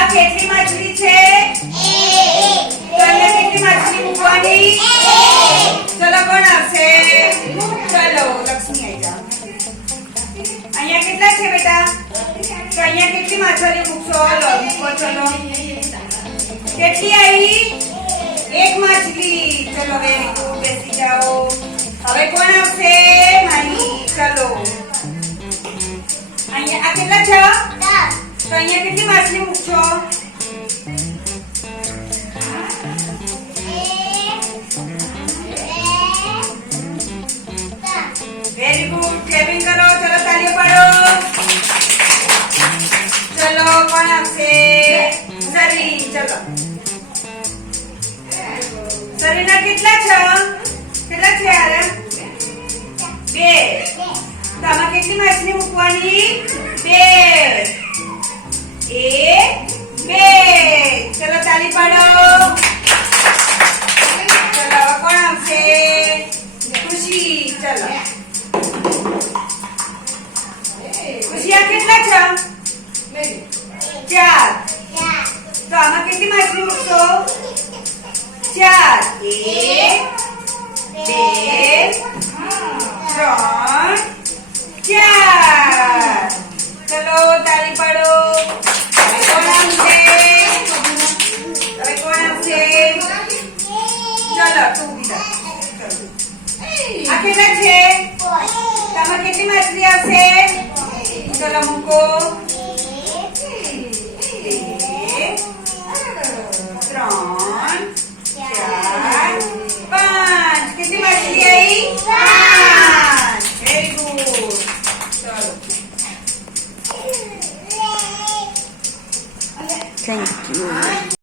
આમાં કેટલી માછલી છે? તો અહીંયા કેટલી માછલી મૂકવાની? ચલો કોણ આવશે? ચલો લક્ષ્મી આવી જાઓ. અહીંયા કેટલા છે બેટા? તો અહીંયા કેટલી માછલી મૂકશો? લો મૂકો. ચલો કેટલી આવી? એક માછલી. ચલો વેરી ગુડ, બેસી જાઓ. હવે કોણ આવશે? માની. ચલો અહીંયા આ કેટલા છે? તો અહીંયા કેટલી માછલી મૂકશો? વેરી ગુડ, ક્લેપિંગ કરો. ચલો તાળીઓ પાડો. ચલો કોણ આવશે? સરી. ચલો સરીના કેટલા છે? કેટલા છે યાર? 2. તો આમાં કેટલી માછલી મૂકવાની? 2. 1 2. ચલો તાળી પાડો. ચલો કોણ આવશે? ખુશી. ચલો ખુશી આ કેટલા છે? 4. તો આમાં કેટલી માછલી મૂકશો? 4 1 2 3 4. ચલો તાળી પાડો. હવે કોણ આવશે? ચલો તું બીજા. આ કેટલા છે? આમાં કેટલી માછલી આવશે? ચલો મૂકો. 1 2 3 4 5. કેટલી માછલી આવી? 5. Very good. ચલો Thank you.